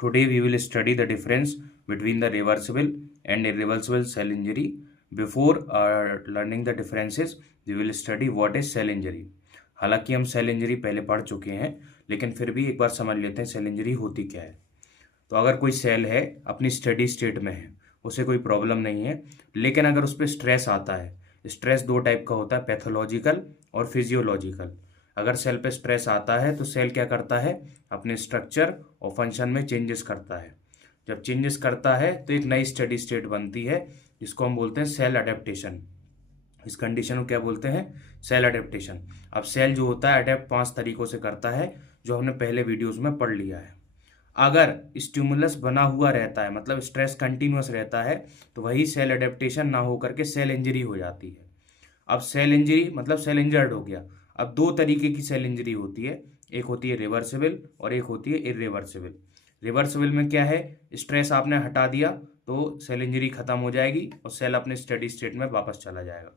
Today we will study the difference between the reversible and irreversible cell injury. Before learning the differences, we will study what is cell injury. हालांकि हम cell injury पहले पढ़ चुके हैं, लेकिन फिर भी एक बार समझ लेते हैं सेल इंजरी होती क्या है। तो अगर कोई सेल है अपनी स्टेडी स्टेट में है, उसे कोई प्रॉब्लम नहीं है, लेकिन अगर उस पर स्ट्रेस आता है, स्ट्रेस दो टाइप का होता है, पैथोलॉजिकल और फिजियोलॉजिकल। अगर सेल पे स्ट्रेस आता है तो सेल क्या करता है, अपने स्ट्रक्चर और फंक्शन में चेंजेस करता है। जब चेंजेस करता है तो एक नई स्टेडी स्टेट बनती है, जिसको हम बोलते हैं सेल अडेप्टेशन। इस कंडीशन को क्या बोलते हैं, सेल अडेप्टेशन। अब सेल जो होता है अडेप्ट 5 तरीकों से करता है, जो हमने पहले वीडियोस में पढ़ लिया है। अगर स्टिमुलस बना हुआ रहता है, मतलब स्ट्रेस कंटिन्यूअस रहता है, तो वही सेल अडेप्टेशन ना होकर के सेल इंजरी हो जाती है। अब सेल इंजरी मतलब सेल इंजर्ड हो गया। अब दो तरीके की सेल इंजरी होती है, एक होती है रिवर्सिबल और एक होती है इरिवर्सिबल। रिवर्सिबल में क्या है, स्ट्रेस आपने हटा दिया तो सेल इंजरी खत्म हो जाएगी और सेल अपने स्टेडी स्टेट में वापस चला जाएगा।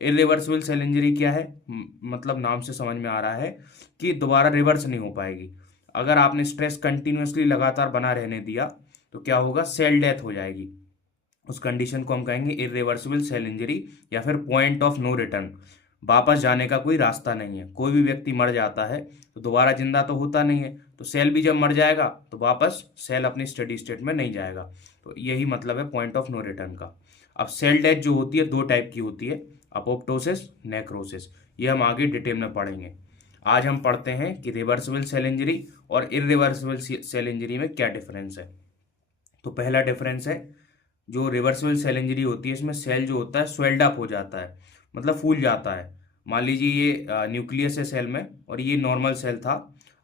इरिवर्सिबल सेल इंजरी क्या है, मतलब नाम से समझ में आ रहा है कि दोबारा रिवर्स नहीं हो पाएगी। अगर आपने स्ट्रेस कंटिन्यूअसली लगातार बना रहने दिया तो क्या होगा, सेल डेथ हो जाएगी। उस कंडीशन को हम कहेंगे इरिवर्सिबल सेल इंजरी या फिर पॉइंट ऑफ नो रिटर्न। वापस जाने का कोई रास्ता नहीं है। कोई भी व्यक्ति मर जाता है तो दोबारा जिंदा तो होता नहीं है, तो सेल भी जब मर जाएगा तो वापस सेल अपनी स्टेडी स्टेट में नहीं जाएगा। तो यही मतलब है पॉइंट ऑफ नो रिटर्न का। अब सेल डेथ जो होती है दो टाइप की होती है, अपोप्टोसिस, नेक्रोसिस। ये हम आगे डिटेल में पढ़ेंगे। आज हम पढ़ते हैं कि रिवर्सिबल सेल इंजरी और इरिवर्सिबल सेल इंजरी में क्या डिफरेंस है। तो पहला डिफरेंस है, जो रिवर्सिबल सेल इंजरी होती है इसमें सेल जो होता है स्वेल्ड अप हो जाता है, मतलब फूल जाता है। मान लीजिए ये न्यूक्लियस है सेल में और ये नॉर्मल सेल था।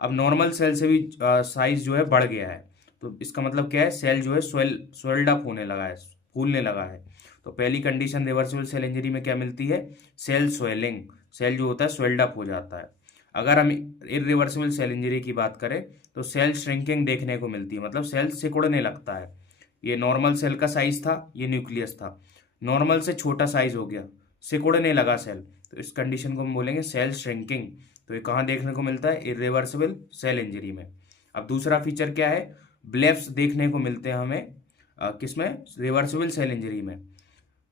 अब नॉर्मल सेल से भी साइज जो है बढ़ गया है, तो इसका मतलब क्या है, सेल जो है स्वेल्ड अप होने लगा है, फूलने लगा है। तो पहली कंडीशन रिवर्सिबल सेल इंजरी में क्या मिलती है, सेल स्वेलिंग। सेल जो होता है स्वेल्ड अप हो जाता है। अगर हम इरिवर्सिबल सेल इंजरी की बात करें तो सेल श्रिंकिंग देखने को मिलती है, मतलब सेल सिकुड़ने लगता है। ये नॉर्मल सेल का साइज था, ये न्यूक्लियस था, नॉर्मल से छोटा साइज हो गया, सिकुड़ने लगा सेल, तो इस कंडीशन को हम बोलेंगे सेल श्रिंकिंग। तो ये कहाँ देखने को मिलता है, इरिवर्सिबल सेल इंजरी में। अब दूसरा फीचर क्या है, ब्लेब्स देखने को मिलते हैं हमें किसमें, रिवर्सिबल सेल इंजरी में।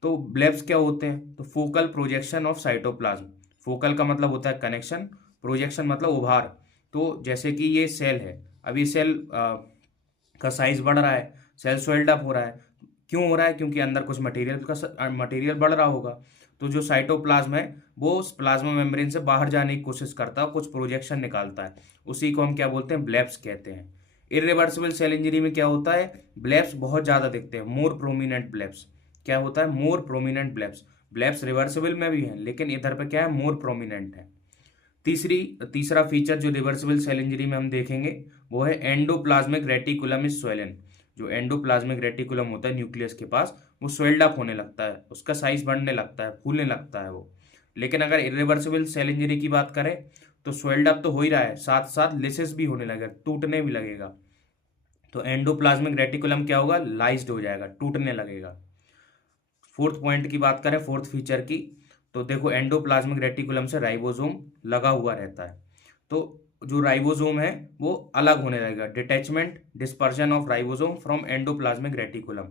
तो ब्लेब्स क्या होते हैं, तो focal projection of cytoplasm. Focal का मतलब होता है कनेक्शन, प्रोजेक्शन मतलब उभार। तो जैसे कि ये सेल है, अब ये सेल का साइज बढ़ रहा है, सेल स्वेल्ड अप हो रहा है। क्यों हो रहा है, क्योंकि अंदर कुछ मटेरियल बढ़ रहा होगा। तो जो साइटोप्लाज्म है वो उस प्लाज्मा मेम्ब्रेन से बाहर जाने की कोशिश करता है, कुछ प्रोजेक्शन निकालता है, उसी को हम क्या बोलते हैं, ब्लेब्स कहते हैं। इरिवर्सिबल सेल इंजरी में क्या होता है, ब्लेब्स बहुत ज्यादा दिखते हैं, मोर प्रोमिनेंट ब्लेब्स। क्या होता है, मोर प्रोमिनेंट ब्लेब्स। ब्लेब्स रिवर्सिबल में भी हैं, लेकिन इधर पे क्या है, मोर प्रोमिनेंट है। तीसरा फीचर जो रिवर्सिबल सेल इंजरी में हम देखेंगे वो है एंडोप्लाज्मिक रेटिकुलम इज स्वेलन। जो एंडोप्लाज्मिक रेटिकुलम होता है न्यूक्लियस के पास, वो स्वेल्ड अप होने लगता है, उसका साइज बढ़ने लगता है, फूलने लगता है वो। लेकिन अगर इरिवर्सिबल सेल इंजरी की बात करें तो स्वेल्ड अप तो हो ही रहा है, साथ साथ लिसिस भी होने लगेगा, टूटने भी लगेगा। तो एंडोप्लाज्मिक रेटिकुलम क्या होगा, लाइज्ड हो जाएगा, टूटने लगेगा। फोर्थ पॉइंट की बात करें, फोर्थ फीचर की, तो देखो एंडोप्लाज्मिक रेटिकुलम से राइबोसोम लगा हुआ रहता है। तो जो राइबोसोम है वो अलग होने लगेगा, detachment dispersion of ribosome from endoplasmic reticulum.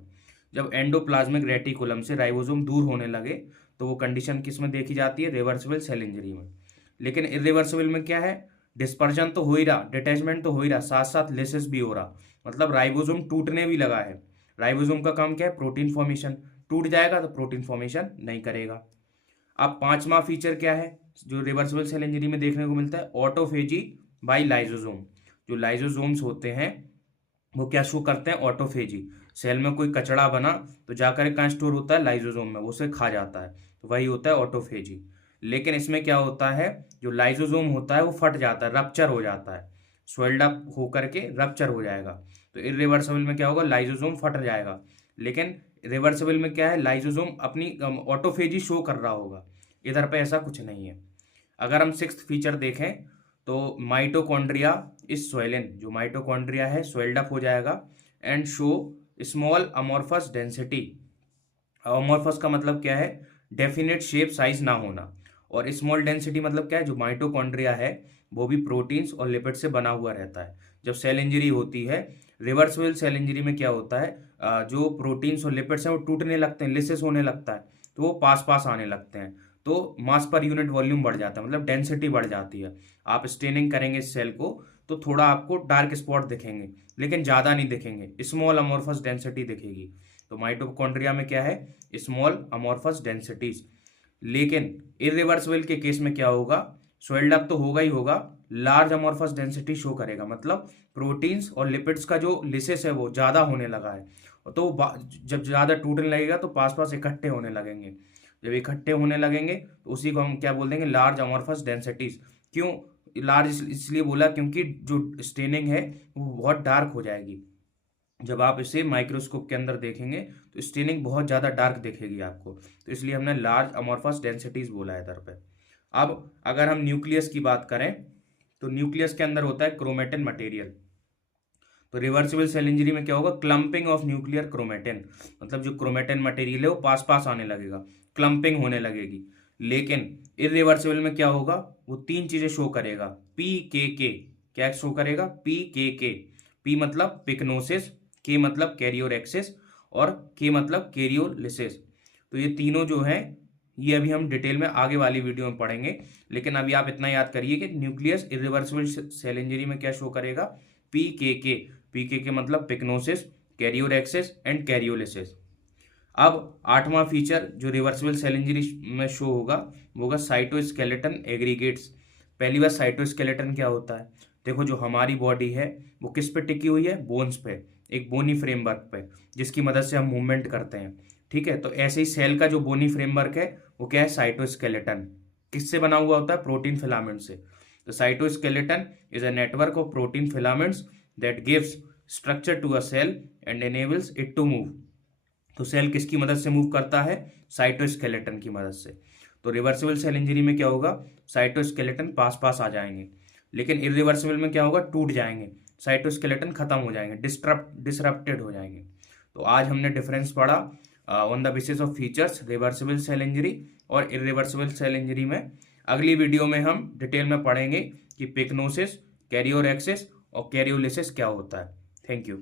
जब एंडोप्लाज्मिक रेटिकुलम से राइबोसोम दूर होने लगे तो वो कंडीशन किस में देखी जाती है, रिवर्सिबल सेल इंजरी में। लेकिन इरिवर्सिबल में क्या है, डिस्पर्शन तो हो ही रहा, डिटैचमेंट तो हो ही रहा, साथ साथ लिसिस भी हो रहा, मतलब राइबोसोम टूटने भी लगा है। राइबोसोम का काम क्या है, प्रोटीन फॉर्मेशन। टूट जाएगा तो प्रोटीन फॉर्मेशन नहीं करेगा। अब पांचवा फीचर क्या है जो रिवर्सिबल सेल इंजरी में देखने को मिलता है, ऑटोफेजी बाय लाइसोसोम। जो लाइसोसोम्स होते हैं वो क्या शो करते हैं, ऑटोफेजी। सेल में कोई कचरा बना तो जाकर कहाँ स्टोर होता है, लाइसोसोम में, उसे खा जाता है, तो वही होता है ऑटोफेजी। लेकिन इसमें क्या होता है, जो लाइसोसोम होता है वो फट जाता है, रप्चर हो जाता है, स्वेल्ड अप होकर के रप्चर हो जाएगा। तो इरिवर्सिबल में क्या होगा, लाइसोसोम फट जाएगा। लेकिन रिवर्सिबल में क्या है, लाइसोसोम अपनी ऑटोफेजी शो कर रहा होगा, इधर पे ऐसा कुछ नहीं है। अगर हम सिक्स्थ फीचर देखें तो माइटोकॉन्ड्रिया इज स्वेलन। जो माइटोकॉन्ड्रिया है स्वेल्ड अप हो जाएगा and show small amorphous density. Amorphous का मतलब क्या है, डेफिनेट शेप साइज ना होना, और स्मॉल डेंसिटी मतलब क्या है, जो माइटोकॉन्ड्रिया है वो भी प्रोटीन्स और लिपिड से बना हुआ रहता है। जब सेल इंजरी होती है, रिवर्सिबल सेल इंजरी में क्या होता है, जो प्रोटीन्स और लिपिड्स हैं वो टूटने लगते हैं, लिसिस होने लगता है, तो वो पास पास आने लगते हैं, तो मास पर यूनिट वॉल्यूम बढ़ जाता है, मतलब डेंसिटी बढ़ जाती है। आप स्टेनिंग करेंगे इस सेल को तो थोड़ा आपको डार्क स्पॉट दिखेंगे, लेकिन ज़्यादा नहीं दिखेंगे, स्मॉल अमोर्फस डेंसिटी दिखेगी। तो माइटोकॉन्ड्रिया में क्या है, स्मॉल अमोर्फस डेंसिटीज। लेकिन इरिवर्सिबल के केस में क्या होगा, स्वेल्ड अप तो होगा ही होगा, लार्ज अमोर्फस डेंसिटी शो करेगा, मतलब प्रोटीन्स और लिपिड्स का जो लिसिस है वो ज़्यादा होने लगा है, तो जब ज़्यादा टूटने लगेगा तो पास पास इकट्ठे होने लगेंगे। जब इकट्ठे होने लगेंगे तो उसी को हम क्या बोल देंगे, लार्ज अमोर्फस डेंसिटीज। क्यों लार्ज इसलिए बोला, क्योंकि जो स्टेनिंग है वो बहुत डार्क हो जाएगी। जब आप इसे माइक्रोस्कोप के अंदर देखेंगे तो स्टेनिंग बहुत ज़्यादा डार्क दिखेगी आपको, तो इसलिए हमने लार्ज अमोर्फस डेंसिटीज बोला है इधर पे। अब अगर हम न्यूक्लियस की बात करें तो न्यूक्लियस के अंदर होता है क्रोमेटिन मटेरियल। तो रिवर्सिबल सेल इंजरी में क्या होगा, क्लम्पिंग ऑफ न्यूक्लियर क्रोमेटिन, मतलब जो क्रोमेटिन मटेरियल है वो पास पास आने लगेगा, क्लम्पिंग होने लगेगी। लेकिन इरिवर्सिबल में क्या होगा, वो तीन चीजें शो करेगा, PKK। क्या शो करेगा, PKK। P मतलब पिक्नोसिस, K मतलब कैरियोरेक्सिस और K मतलब कैरियोलिसिस। तो ये तीनों जो है ये अभी हम डिटेल में आगे वाली वीडियो में पढ़ेंगे, लेकिन अभी आप इतना याद करिए कि न्यूक्लियस इरिवर्सिबल सेल इंजरी में क्या शो करेगा, PKK। PKK मतलब पिक्नोसिस, कैरियोरेक्सिस एंड कैरियोलिसिस। अब आठवां फीचर जो रिवर्सिबल सेल इंजरी में शो होगा वो होगा साइटोस्केलेटन एग्रीगेट्स। पहली बार साइटोस्केलेटन क्या होता है, देखो जो हमारी बॉडी है वो किस पे टिकी हुई है, बोन्स पे, एक बोनी फ्रेमवर्क पे, जिसकी मदद से हम मूवमेंट करते हैं। ठीक है, तो ऐसे ही सेल का जो बोनी फ्रेमवर्क है वो क्या है, साइटोस्केलेटन। किससे बना हुआ होता है, प्रोटीन फिलामेंट से। तो cytoskeleton is a network of protein filaments that gives structure to a cell and enables it to move. तो सेल किसकी मदद से मूव करता है, साइटोस्केलेटन की मदद से। तो रिवर्सिबल सेल इंजरी में क्या होगा, साइटोस्केलेटन पास पास आ जाएंगे, लेकिन इरिवर्सिबल में क्या होगा, टूट जाएंगे, साइटोस्केलेटन खत्म हो जाएंगे, डिसरप्टेड हो जाएंगे। तो आज हमने डिफरेंस पढ़ा on the basis of features reversible cell injury और इरिवर्सिबल सेल इंजरी में। अगली वीडियो में हम डिटेल में पढ़ेंगे कि पिक्नोसिस, कैरियोरेक्सिस और कैरियोलिसिस क्या होता है। Thank you.